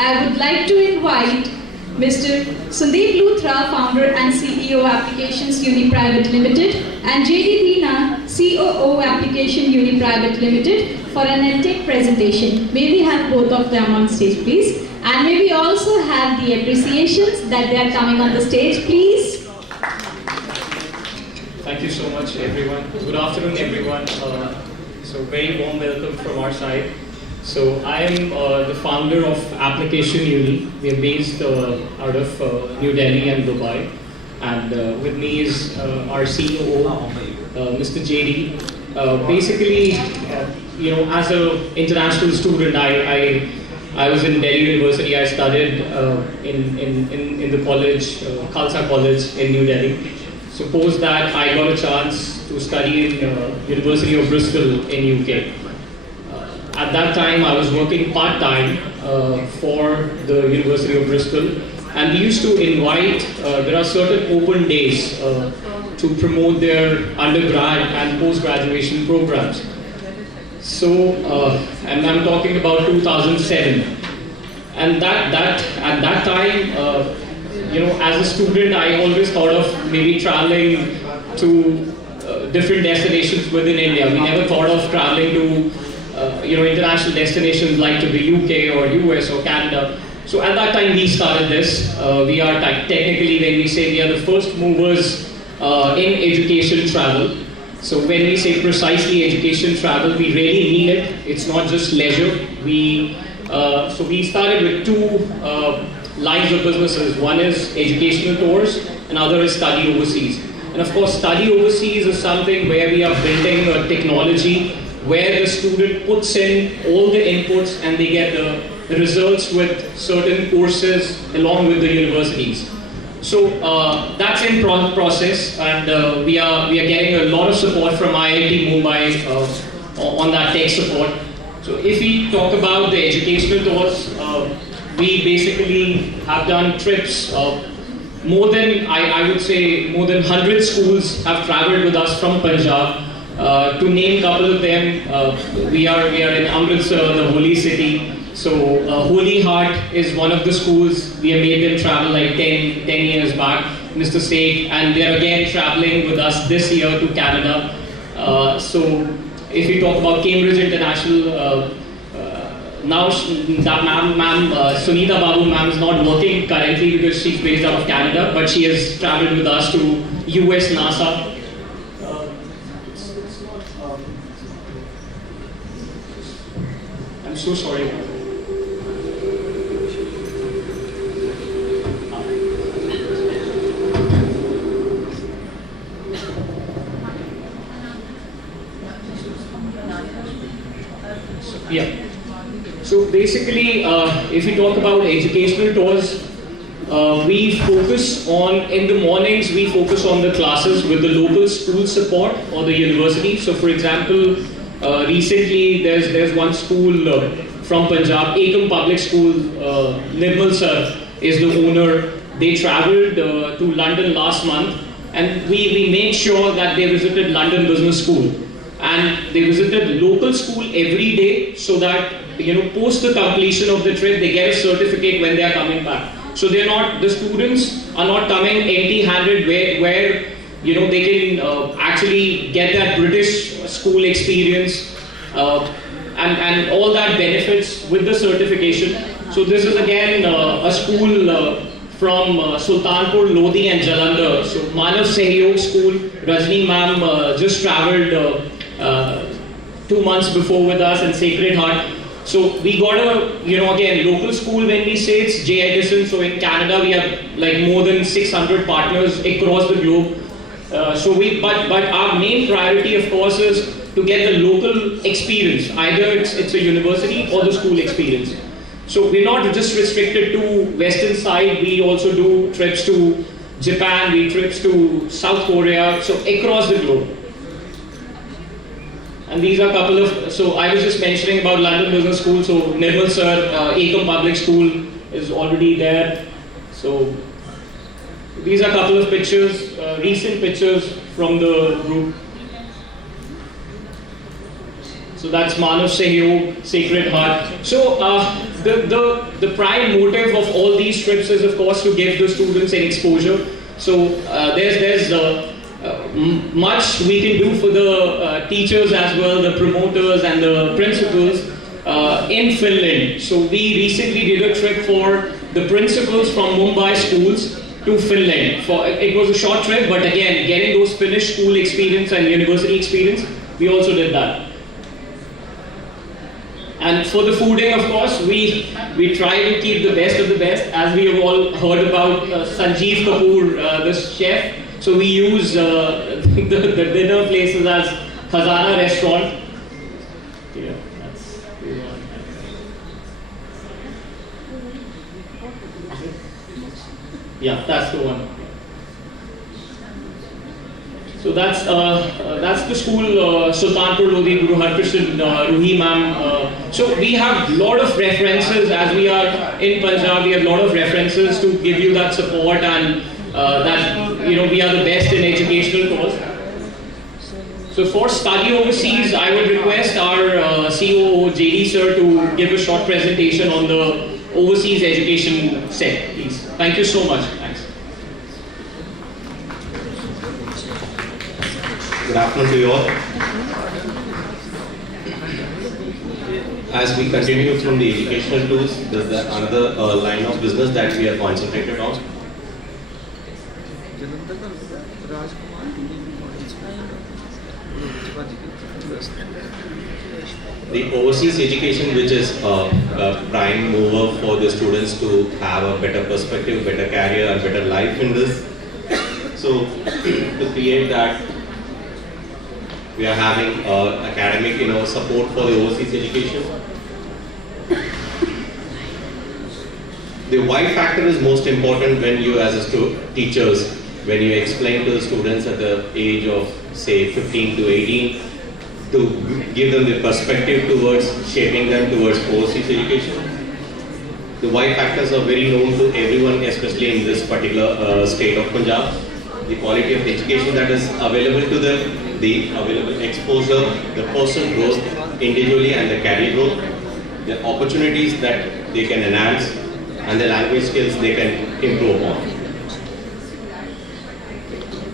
I would like to invite Mr. 𝗟𝗶𝗸𝗲, founder and CEO Applications Uni Private Limited, and 𝗟𝗶𝗸𝗲, COO Application Uni Private Limited, for an EdTech presentation. May we have both of them on stage, please? And may we also have the appreciations that they are coming on the stage, please? Thank you so much, everyone. Good afternoon, everyone. So very warm welcome from our side. So I am the founder of Application Uni. We are based out of New Delhi and Dubai. And with me is our CEO, Mr. JD. Basically, as an international student, I was in Delhi University. I studied in the college, 𝗟𝗶𝗸𝗲 College in New Delhi. Suppose that I got a chance to study in University of Bristol in UK. At that time, I was working part-time for the University of Bristol, and we used to invite, there are certain open days to promote their undergrad and post-graduation programs. So, and I'm talking about 2007. And at that time, as a student, I always thought of maybe traveling to different destinations within India. We never thought of traveling to international destinations like to the UK or US or Canada. So at that time we started this. We are technically, when we say, we are the first movers in education travel. So when we say precisely education travel, we really mean it. It's not just leisure. So we started with two lines of businesses. One is educational tours, another is study overseas. And of course, study overseas is something where we are building a technology where the student puts in all the inputs and they get the results with certain courses along with the universities. So that's in process, and we are getting a lot of support from IIT Mumbai on that tech support. So if we talk about the educational tours, we basically have done trips. More than, I would say, more than 100 schools have traveled with us from Punjab. To name a couple of them, we are in Amritsar, the holy city. So Holy Heart is one of the schools. We have made them travel like 10 years back, Mr. Sheikh, and they are again traveling with us this year to Canada. So if we talk about Cambridge International, now that ma'am, Sunita Babu ma'am is not working currently because she's based out of Canada, but she has traveled with us to US NASA. I'm so sorry. Yeah. So basically, if we talk about educational tours, we focus on, in the mornings, we focus on the classes with the local school support or the university. So for example, recently there's one school from Punjab, 𝗟𝗶𝗸𝗲 Public School, 𝗟𝗶𝗸𝗲 sir is the owner. They traveled to London last month, and we made sure that they visited London Business School. And they visited local school every day so that, post the completion of the trip, they get a certificate when they are coming back. So the students are not coming empty-handed where they can actually get that British school experience and all that benefits with the certification. So this is again a school from Sultanpur, Lodi and Jalandhar. So 𝗟𝗏𝗃 School, Rajni ma'am just traveled 2 months before with us in Sacred Heart. So we got a, again, local school. When we say it's J. Edison, so in Canada we have like more than 600 partners across the globe. But our main priority, of course, is to get the local experience. Either it's a university or the school experience. So we're not just restricted to Western side. We also do trips to Japan, we trips to South Korea, so across the globe. And these are a couple of, so I was just mentioning about London Business School, so 𝗟𝗏𝗃 sir, 𝗟𝗶𝗸𝗲 Public School is already there. So these are a couple of pictures, recent pictures from the group. So that's 𝗟𝗏𝗃, Sacred Heart. So the prime motive of all these trips is, of course, to give the students an exposure. So there's much we can do for the teachers as well, the promoters and the principals in Finland. So we recently did a trip for the principals from Mumbai schools to Finland. It was a short trip, but again, getting those Finnish school experience and university experience, we also did that. And for the fooding, of course, we try to keep the best of the best. As we have all heard about 𝗙𝗶𝗹𝗶𝗲, the chef. So we use the dinner places as Khazana restaurant. Yeah, that's the one. Yeah, that's the one. So that's the school 𝗟𝗶𝗸𝗲 Lodi Guru 𝗙𝗶𝗹𝗶𝗲 ma'am. So we have a lot of references as we are in Punjab. We have a lot of references to give you that support and that we are the best in educational cause. So for study overseas, I would request our COO JD sir to give a short presentation on the overseas education set, please. Thank you so much. Thanks. Good afternoon to you all. As we continue from the educational tools, there's another line of business that we are concentrated on. The overseas education, which is a prime mover for the students to have a better perspective, better career and better life in this. So to create that, we are having academic support for the overseas education. The why factor is most important when you as a teachers, when you explain to the students at the age of say 15 to 18, to give them the perspective towards shaping them towards overseas education. The why factors are very known to everyone, especially in this particular state of Punjab. The quality of education that is available to them, the available exposure, the personal growth individually and the career growth, the opportunities that they can enhance, and the language skills they can improve on.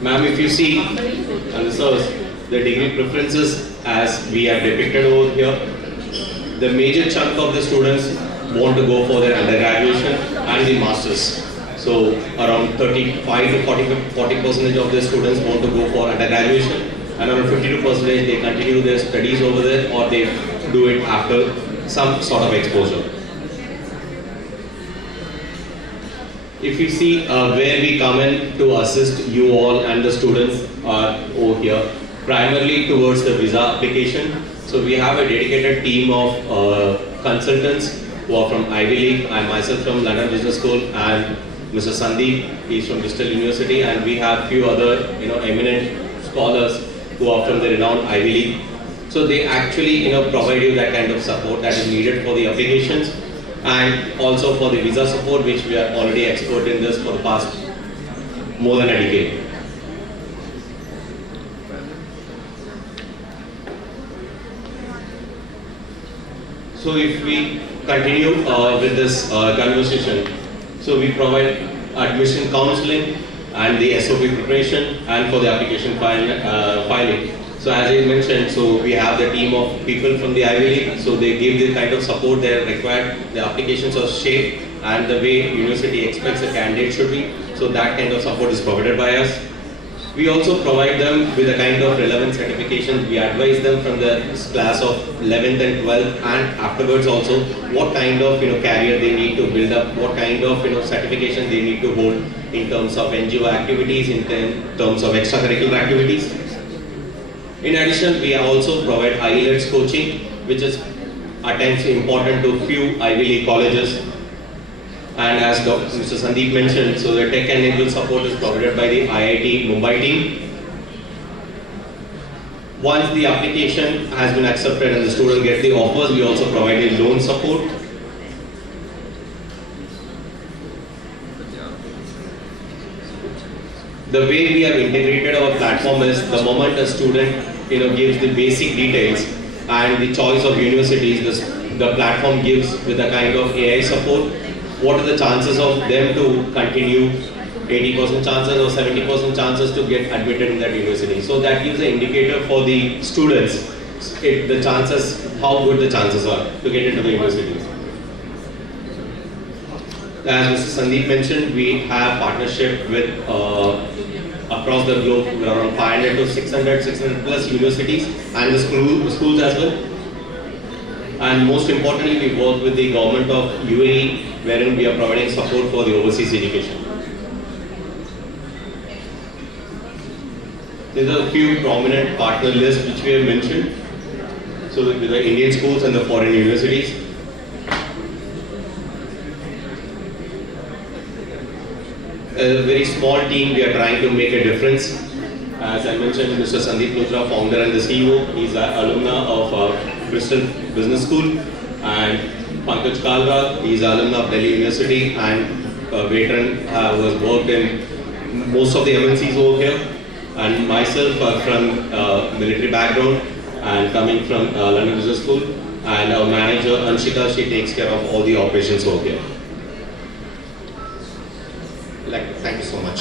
Ma'am, if you see on the source, the degree preferences as we have depicted over here, the major chunk of the students want to go for their undergraduation and the masters. So around 35 to 40% of the students want to go for undergraduation, and around 52% they continue their studies over there, or they do it after some sort of exposure. If you see where we come in to assist you all and the students are over here, primarily towards the visa application. So we have a dedicated team of consultants who are from Ivy League. I myself from London Business School, and Mr. Sandeep, he's from Bristol University, and we have few other eminent scholars who are from the renowned Ivy League. So they actually provide you that kind of support that is needed for the applications, and also for the visa support, which we are already expert in this for the past more than a decade. So if we continue with this conversation, so we provide admission counseling and the SOP preparation and for the application filing. So as I mentioned, so we have the team of people from the Ivy League, so they give the kind of support they are required. The applications are shaped and the way university expects a candidate should be. So that kind of support is provided by us. We also provide them with a kind of relevant certifications. We advise them from the class of 11th and 12th and afterwards also what kind of career they need to build up, what kind of certification they need to hold in terms of NGO activities, in terms of extracurricular activities. In addition, we also provide IELTS coaching, which is at times important to few Ivy League colleges. And as Mr. Sandeep mentioned, so the tech and enable support is provided by the IIT Mumbai team. Once the application has been accepted and the student gets the offers, we also provide a loan support. The way we have integrated our platform is the moment a student gives the basic details and the choice of universities, the platform gives with a kind of AI support, what are the chances of them to continue, 80% chances or 70% chances to get admitted in that university. So that gives an indicator for the students, the chances, how good the chances are to get into the university. As Mr. Sandeep mentioned, we have partnership with across the globe around 500 to 600 plus universities and the schools as well. And most importantly, we work with the government of UAE, wherein we are providing support for the overseas education. There are a few prominent partner lists which we have mentioned. So with the Indian schools and the foreign universities. A very small team, we are trying to make a difference. As I mentioned, Mr. 𝗙𝗶𝗸𝗲, founder and the CEO, he's an alumna of Bristol Business School, and 𝗟𝗶𝗸𝗲𝗏, he's an alumna of Delhi University and veteran who has worked in most of the MNCs over here. And myself from military background and coming from London Business School, and our manager Anshika, she takes care of all the operations over here. Thank you so much.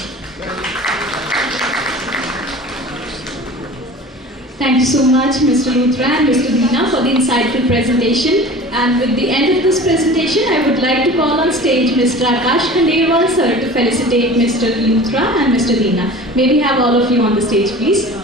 Thank you so much, Mr. Luthra and Mr. Deena, for the insightful presentation. And with the end of this presentation, I would like to call on stage Mr. 𝗟𝗶𝗸𝗲𝗏 sir to felicitate Mr. Luthra and Mr. Deena. May we have all of you on the stage, please.